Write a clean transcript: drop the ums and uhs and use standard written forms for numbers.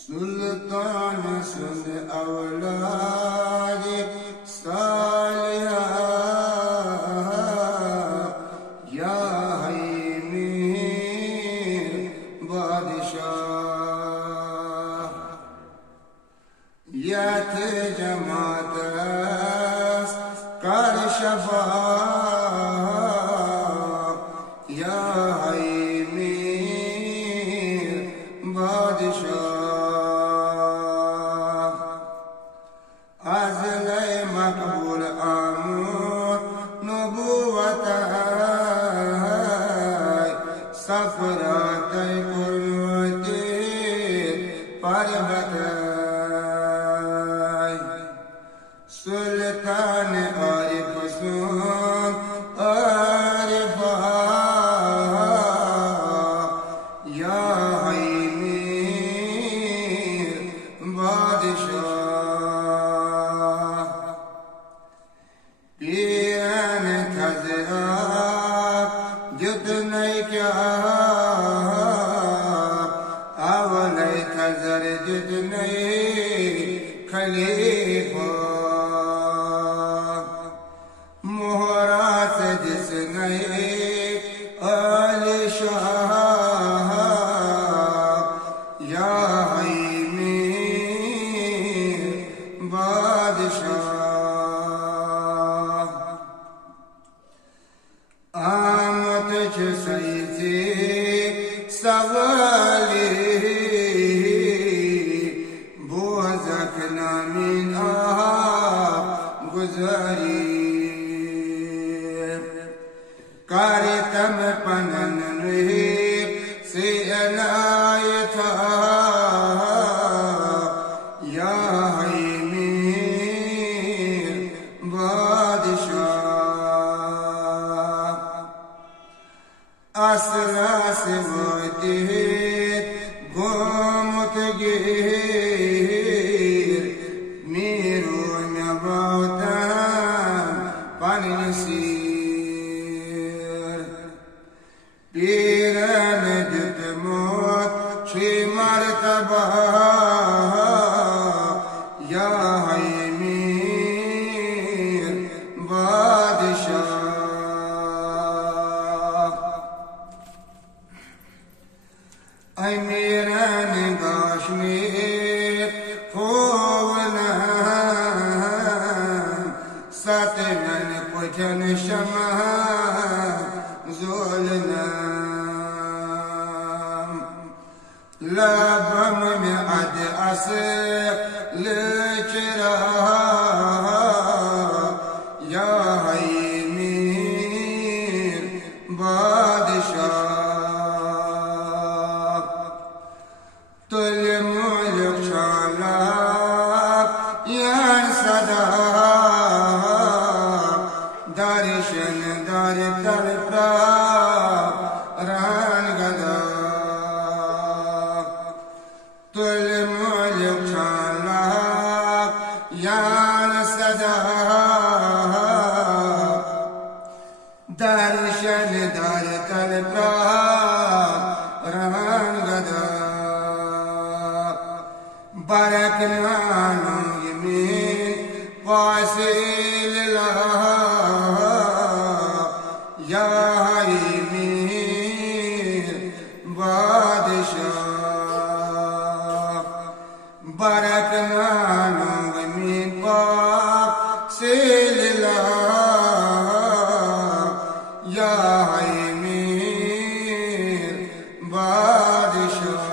सुल्तान सुन औलाद सालिहा या मीर बादशाह यथ जमात कर शफा या मीर बादशाह अज़ल मकबूल आमूर नबूवत सफरात कुर्मते पर्वत सुल्तान आरिफ सुन आरिफा या मीर बादशाह पीरन खजरा जुद नहीं क्या अवल खजर जुद नहीं खलीफा मोहरा से जिस नहीं आले शाह या मीर बादशाह आमत सही से सवाली बोझक नामीन गुजारी कार्य तम पनन से अलाय था या मीर बादशाह असरा से मोती गोमत गिर मीरो नबाता पानी नसीर पीरन जुत मौत छे मरतबा या मीर बादशाह अमीरन काश्मीर खोवना सतमन पुजन शमा जोलना लबम में अद अस लचरा या मीर बादशाह तुल मुल्क शाला यार सदा दर्शन दर तर प्राण गदा तुल मुल्क शाला यार सदा दर्शन दर तर प्राण गदा बरक नानो यमीन वासिल या मीर बादशाह बरक नानो यमीन वासिल या मीर बादशाह।